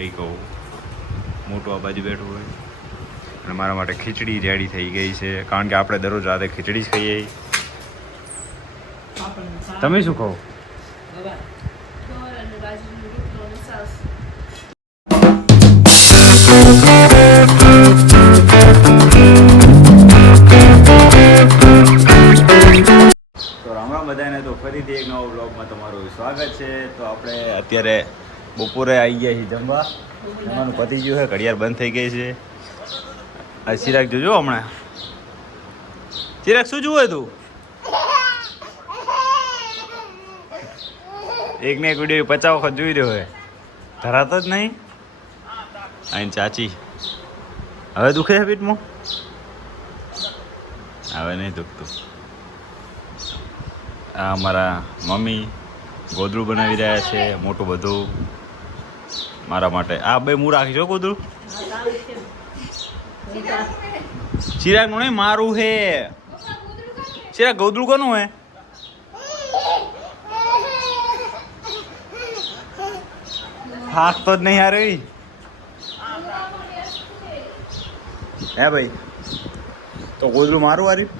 કઈ કહું. મોટો આ બેઠું હોય. અને મારા માટે ખીચડી રેડી થઈ ગઈ છે. કારણ કે આપણે દરરોજ રાતે ખીચડી જ ખાઈએ. તમે શું કહો? તો રામ રામ બધાને તો ફરીથી એક નવો બ્લોગમાં તમારું સ્વાગત છે. તો આપણે અત્યારે બપોરે આવી ગયા છે જમવા. જમવાનું પતી ગયું છે, ઘડિયાળ બંધ થઈ ગઈ છે. આ ચિરાગ જોજો હમણાં. ચિરાગ, શું જુએ તું? એક ને એક વીડિયો પચાસ વખત જોઈ રહ્યો હે ધરાતો જ નહીં. આઈ ચાચી. હવે દુખે છે પીઠમાં હવે નહીં દુખતું. આ અમારા મમ્મી ગોદડું બનાવી રહ્યા છે, મોટું બધું. મારા માટે. આ બે હું રાખીશ કુદરું ચિરાગનું નહીં, મારું હે. ચિરાગ, ગોદડું કોનું હે? હાથ તો જ નહીં હારે. હે ભાઈ? તો ગોદડું મારું વાર્યું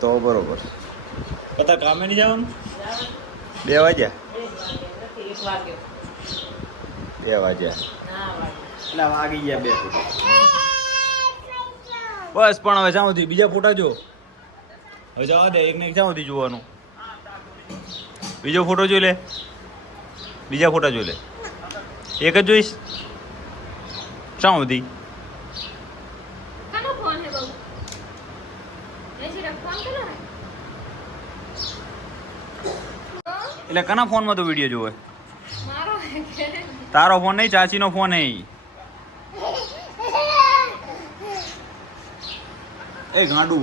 તો બરોબર. પતા કામે નહીં જવાનું? બે વાગ્યા? બે વાગ્યા. એટલે વાગી ગયા બે બસ પણ હવે જાઉં થી બીજા ફોટા જો હવે જવા દે એક ને એક જાઉં થી જોવાનું. બીજો ફોટો જોઈ લે. બીજા ફોટા જોઈ લે. એક જ જોઈશ? શ્યાં સુધી કાનો ફોન હે બહુ એ જરા ફોન કરો ને એટલે કના ફોનમાં તો વીડિયો જોવે? તારો ફોન નહીં ચાચીનો ફોન નહીં એ એ ગાંડુ.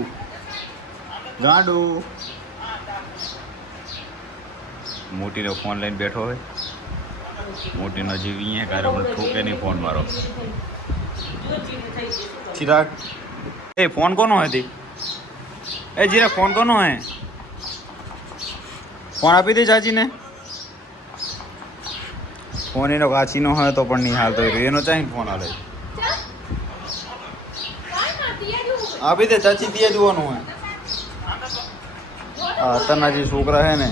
ગાંડુ. મોટીનો ફોન લઈને બેઠો હોય. મોટીનો જીવ અહીંયા કારે પણ ઠોકે નહીં ફોન મારો. ચિરાગ. એ ફોન કોનો હતી એ જીરા ફોન કોનો હે? ફોન આપી દે ચાચીને ફોન એનો કાચીનો હોય તો પણ નહીં હાલતો. એનો ચાહીને ફોન હાલે. આપી દે ચાચી ત્યાં જોવાનું હોય. અત્યારના જે છોકરા છે ને,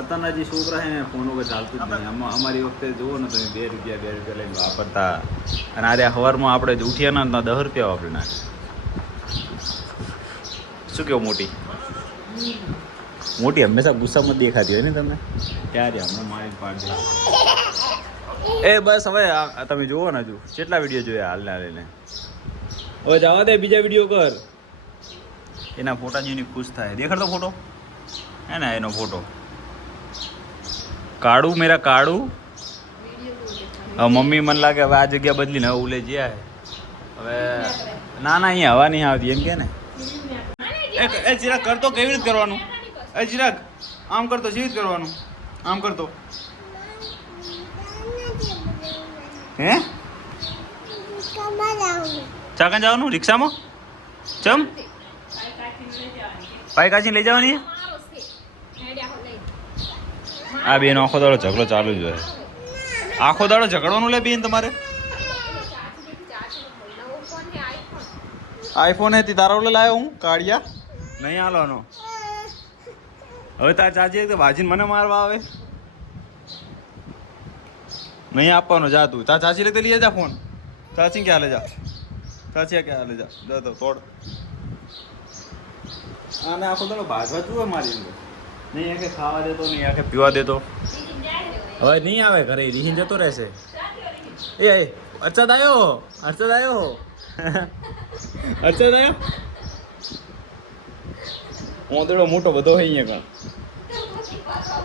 અત્યારના જે છોકરા છે ને, ફોન વગર ચાલતું જ નહીં. અમારી વખતે જુઓ ને તમે, બે રૂપિયા બે રૂપિયા લઈને વાપરતા. અને આજે સવારમાં આપણે જ ઉઠ્યા ને દસ રૂપિયા વાપરી નાખે શું કેવું મોટી? મોટી હંમેશા ગુસ્સામાં દેખાતી હોય ને તમને ત્યારે હમણાં મારી પાડ એ બસ હવે તમે જુઓ ને હજુ. કેટલા વીડિયો જોયા હાલના લઈને હવે જવા દે બીજા વીડિયો કર. એના ફોટા જોઈને ખુશ થાય. દેખાડતો ફોટો? હે ને એનો ફોટો. કાળું મેરા કાળું? હવે મમ્મી મને લાગે હવે આ જગ્યા બદલીને હવે ઉલે જ્યાં હવે ના ના અહીંયા હવા નહીં આવતી. એમ કે ને? એ એ કરતો કેવી રીતે કરવાનું? એ ચિરાગ આમ કરતો જીવિત કરવાનું. આમ કરતો હે? ચાકન જવાનું રિક્ષામાં? ચમ? પાઈ કાચી લઈ જવાની? આ બેનો આખો દાડો ઝઘડો ચાલુ જ હોય. આખો દાડો ઝઘડવાનું લે બેન તમારે? આઈફોન હતી તારા ઓલે લાવ્યો હું કાઢિયા નહીં હાલવાનો. હવે તાર ચાચી તો ભાજીને મને મારવા આવે. નહીં આપવાનો જા તું. તાર ચાચી લઈ લઈ જા ફોન. ચાચી ક્યાં લે જા? ચાચી ક્યાં લે જા? જા તો તોડ. આને આખો તો ભાજવા જુએ મારી અંદર? નહીં આખે ખાવા દેતો નહીં આખે પીવા દેતો. હવે નહીં આવે ઘરે રીહીન જતો રહેશે. એ એ અરસાદ આવ્યો અરસાદ આવ્યો અરસાદ આવ્યો ઓંદડો મોટો બધો હોય અહીંયા કાં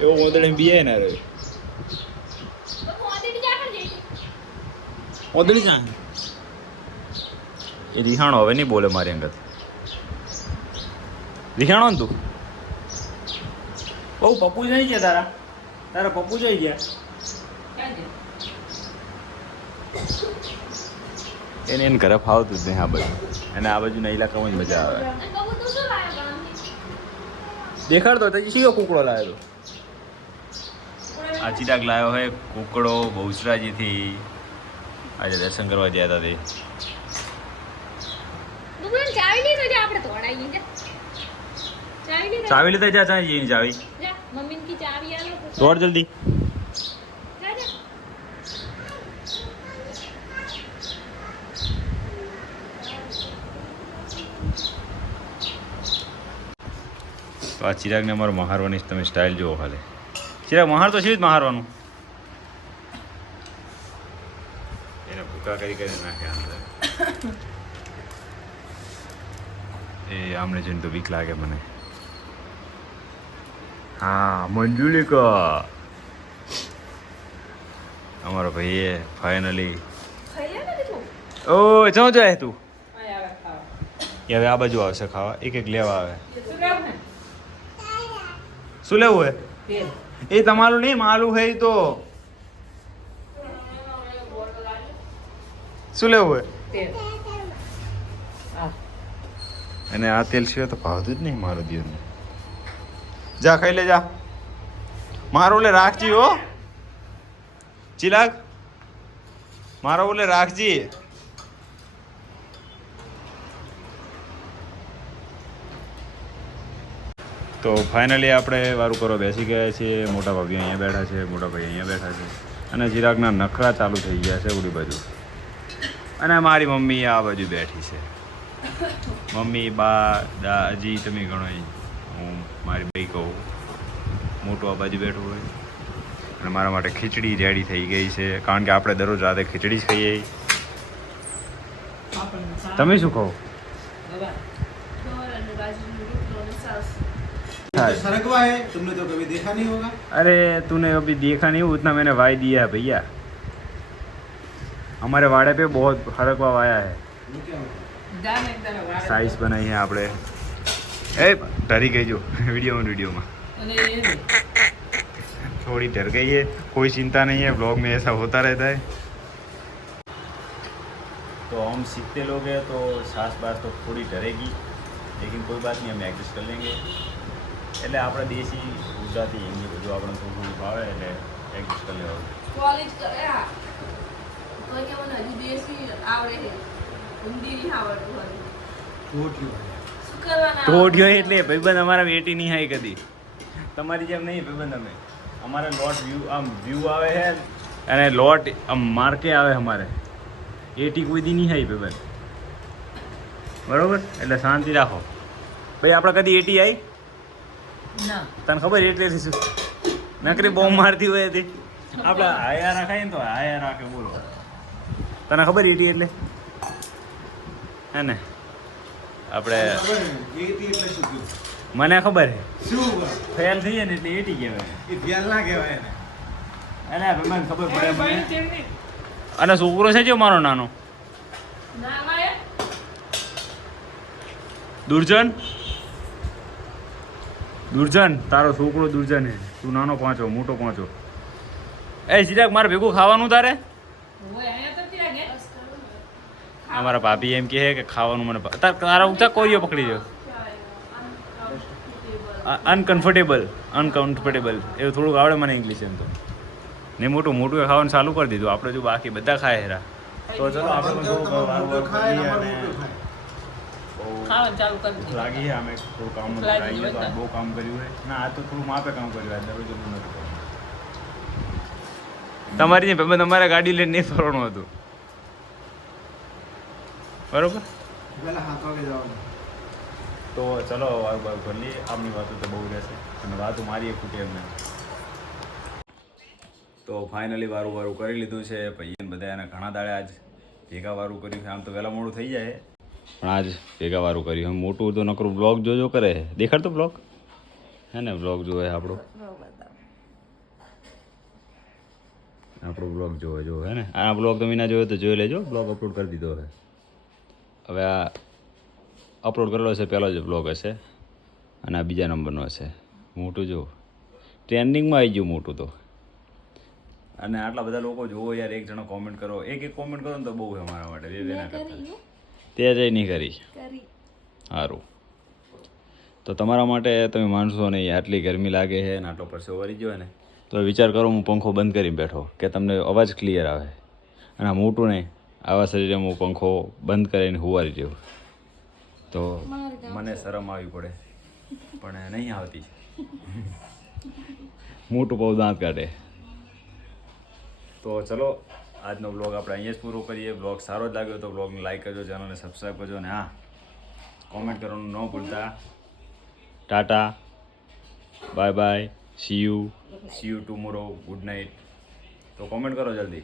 એવો ઓંદડે બીએ ના રહ્યો ફોન જા એ રિહાણો હવે નહીં બોલે મારી અંગત. રિહાણો ને તું? બહુ પપ્પુ જઈ ગયા તારા. તારા પપ્પુ જઈ ગયા. એને એને ઘરે ફાવતું જ નહીં આ બાજુ. અને આ બાજુના ઇલાકામાં જ મજા આવે. દેખાડતો તો શીયો કુકડો લાવ્યો આ ચિરાગ લાવ્યો હે કુકડો બહુચરાજીથી. આજે દર્શન કરવા ગયા હતા તે. ચાવી લીધા જા ચાવી જઈને ચાવી દોડ જલ્દી. તો આ ચિરાગને અમારો મહારવાની તમે સ્ટાઇલ જુઓ ખાલી. ચિરાગ મહાર તો છે જ મહારવાનું. એને ભૂકા કરી કરી નાખે અંદર. એ આમને જોઈને તો બીક લાગે મને. હા મંજુલિકા. અમારો ભાઈએ ફાઇનલી ઓ ચો જાય તું. એ હવે આ બાજુ આવશે ખાવા. એક એક લેવા આવે. શું લેવું હે? એ તમારું નહીં મારું હે તો. શું લેવું હોય? અને આ તેલ સિવાય તો ભાવતું જ નહીં મારો દિયોને. જા ખાઈ લે જા. મારો ઓલે રાખજી હો. ચિલાક. મારો ઓલે રાખજી. તો ફાઇનલી આપણે વારું કરો બેસી ગયા છીએ મોટા ભાભી અહીંયા બેઠા છે મોટા ભાઈ અહીંયા બેઠા છે. અને ચિરાગના નખરા ચાલુ થઈ ગયા છે ઉડી બાજુ. અને મારી મમ્મી આ બાજુ બેઠી છે. મમ્મી બા દાજી તમે ગણો હું મારી ભાઈ કહું. મોટું આ બાજુ બેઠું હોય. અને મારા માટે ખીચડી રેડી થઈ ગઈ છે. કારણ કે આપણે દરરોજ રાતે ખીચડી જ ખાઈએ. તમે શું કહો? सरगवा है तुमने तो कभी देखा नहीं होगा अरे तूने अभी देखा नहीं उतना मैंने वाई दिया है भैया हमारे वाड़े पे बहुत हरकवा आया है वो क्या होता है साइज बनाई है આપણે એ ડરી ગઈ જો વિડીયોમાં વિડીયોમાં थोड़ी डर गई है कोई चिंता नहीं है ब्लॉग में ऐसा होता रहता है तो हम सीखते लोग हैं तो सास बात तो थोड़ी डरेगी लेकिन कोई बात नहीं हम एडजस्ट कर लेंगे એટલે આપણે દેશી ગુજરાતી હિન્દી બધું આપણે થોડું ફાવે એટલે પ્રેક્ટિસ કરી લેવાનું. કોલેજ કર્યા તો કે મને હજી દેશી આવડે છે. હિન્દી નહીં આવડતું હતું ટોઠિયો એટલે ભાઈબંધ અમારા વેટી નહીં હાઈ કદી. તમારી જેમ નહીં ભાઈબંધ અમે. અમારે લોટ વ્યૂ આમ વ્યૂ આવે છે અને લોટ આમ માર્કે આવે અમારે. એટી કોઈ દી નહીં હાઈ ભાઈબંધ. બરોબર? એટલે શાંતિ રાખો. ભાઈ આપણે કદી એટી આવી તને ખબર એટલે શું? નકરી બોમ્બ મારતી હોય હતી આપણે આયા રાખાય ને તો આયા રાખે બોલો. તને ખબર એટી એટલે? હે ને? આપણે? મને ખબર છે શું ફેલ થઈ જાય ને એટલે એટી કહેવાય. એ ફેલ ના કહેવાય એને અને મને ખબર પડે અને છોકરો છે જો મારો નાનો? દુર્જન? દુર્જન તારો છોકરો દુર્જન. હે તું નાનો પાંચો મોટો પાંચો. એ સિરાગ મારે ભેગું ખાવાનું તારે? અમારા ભાભી એમ કહે કે ખાવાનું મને તારા ઊંચા કોરીઓ પકડી જો અનકમ્ફર્ટેબલ અનકમ્ફર્ટેબલ એવું થોડુંક આવડે મને ઇંગ્લિશ એમ તો. ને મોટું મોટું ખાવાનું ચાલુ કરી દીધું. આપણે જો બાકી બધા ખાય હેરા. તો ચલો આપણે ખાવાનું ચાલુ કરી લાગી અમે થોડું કામ લાગી તો બહુ કામ કર્યું ના તો થોડું માપે કામ કર્યું આજે દરરોજ એટલું નથી તમારી જે ભાઈ તમારે ગાડી લઈને નહીં ફરવાનું હતું. બરોબર? તો ચલો વાર વાર કરી લઈએ. આમની વાતો તો બહુ રહેશે. અને વાતો મારી એ ખૂટે એમને. તો ફાઇનલી વારું વારું કરી લીધું છે. ભાઈને બધા એના ઘણા દાડે આજ ભેગા વારું કર્યું છે. આમ તો વહેલા મોડું થઈ જાય. પણ આજ ભેગા વારું કર્યું મોટું તો નકરું બ્લોગ જોજો કરે. દેખાડતો બ્લોગ હે ને બ્લોગ જોવે આપણો. આપણો બ્લોગ જોવે જો હે ને. આ બ્લોગ તમે ના જોયો તો જોઈ લેજો. બ્લોગ અપલોડ કરી દીધો હવે. હવે આ અપલોડ કરેલો છે પહેલો જ બ્લોગ હશે. અને આ બીજા નંબરનો હશે. મોટું જો. ટ્રેન્ડિંગમાં આવી ગયું મોટું તો. અને આટલા બધા લોકો જોવો યાર એક જણો કોમેન્ટ કરો. એક એક કોમેન્ટ કરો ને તો બહુ અમારા માટે. બે બે ના કરતા. તે જઈ નહીં કરી. સારું તો તમારા માટે તમે માનશો નહીં આટલી ગરમી લાગે છે અને આટલો પરસેવો વળી ગયો ને તો વિચાર કરો હું પંખો બંધ કરીને બેઠો કે તમને અવાજ ક્લિયર આવે. અને આ મોટું નહીં આવા શરીરે હું પંખો બંધ કરીને હુવારી જેવું તો મને શરમ આવી પડે પણ નહીં આવતી. મોટું બહુ દાંત કાઢે. તો ચલો આજનો બ્લોગ આપણે અહીંયા જ પૂરો કરીએ. બ્લોગ સારો જ લાગ્યો તો બ્લોગને લાઈક કરજો ચેનલને સબસ્ક્રાઈબ કરજો અને હા કોમેન્ટ કરવાનું ન ભૂલતા. Tata. Bye bye see you see you tomorrow good night તો કોમેન્ટ કરો જલ્દી.